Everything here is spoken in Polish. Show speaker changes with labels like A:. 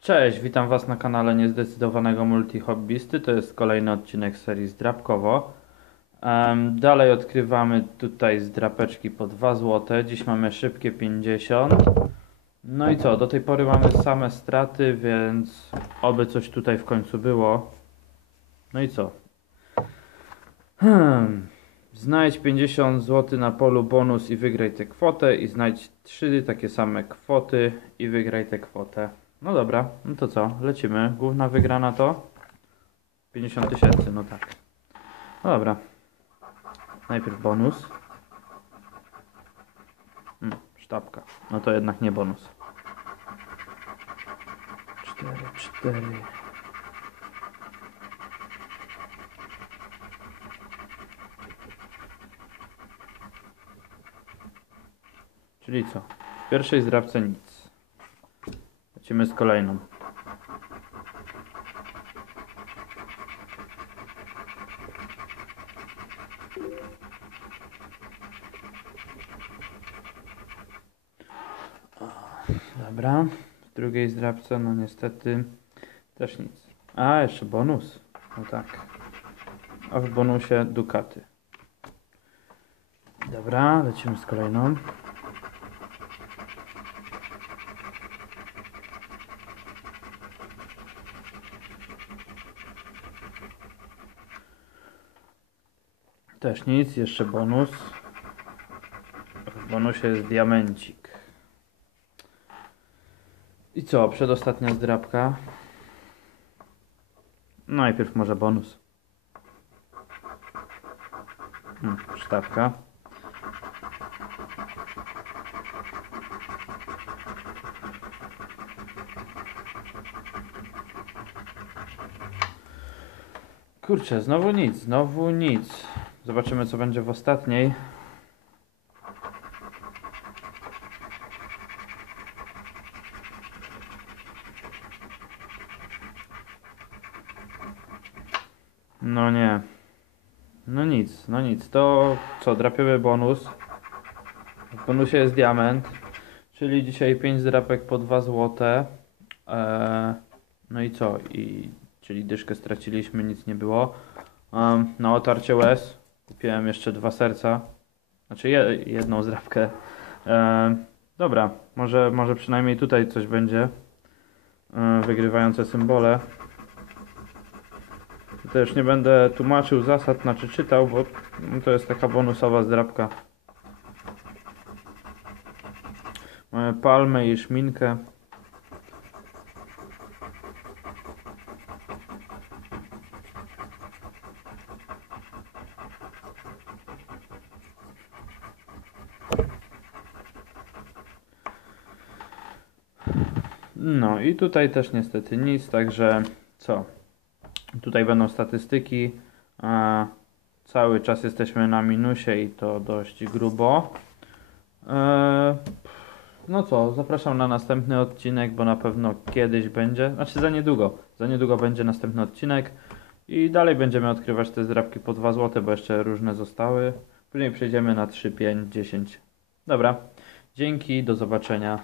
A: Cześć, witam Was na kanale Niezdecydowanego Multihobbysty. To jest kolejny odcinek serii Zdrapkowo. Em, dalej odkrywamy tutaj zdrapeczki po 2 zł. Dziś mamy szybkie 50. No i co, do tej pory mamy same straty, więc oby coś tutaj w końcu było. No i co? Hmm. Znajdź 50 zł na polu bonus i wygraj tę kwotę i znajdź 3 takie same kwoty i wygraj tę kwotę. No dobra, no to co? Lecimy. Główna wygrana to 50 tysięcy, no tak. No dobra. Najpierw bonus. Hmm, sztabka. No to jednak nie bonus. 4, 4. Czyli co? W pierwszej zdrabce nic. Lecimy z kolejną. Dobra. W drugiej zdrabce, no niestety też nic. A, jeszcze bonus. No tak. A w bonusie dukaty. Dobra, lecimy z kolejną. Też nic, jeszcze bonus. W bonusie jest diamencik. I co, przedostatnia zdrabka. Najpierw może bonus. Hmm, sztabka. Kurczę, znowu nic, znowu nic. Zobaczymy co będzie w ostatniej. No nie. No nic, no nic. To co, drapiemy bonus. W bonusie jest diament. Czyli dzisiaj 5 drapek po 2 złote. Eee, no i co? I, czyli dyszkę straciliśmy, nic nie było. Um, na otarcie łez kupiłem jeszcze dwa serca. Znaczy je, jedną zdrapkę. E, dobra, może, może przynajmniej tutaj coś będzie. E, wygrywające symbole. Już nie będę tłumaczył zasad, znaczy czytał, bo to jest taka bonusowa zdrapka. Mamy palmę i szminkę. No i tutaj też niestety nic, także co? Tutaj będą statystyki. Cały czas jesteśmy na minusie i to dość grubo. E, no co, zapraszam na następny odcinek, bo na pewno kiedyś będzie, znaczy za niedługo, za niedługo będzie następny odcinek i dalej będziemy odkrywać te zdrabki po 2 zł, bo jeszcze różne zostały. Później przejdziemy na 3, 5, 10. Dobra, dzięki, do zobaczenia.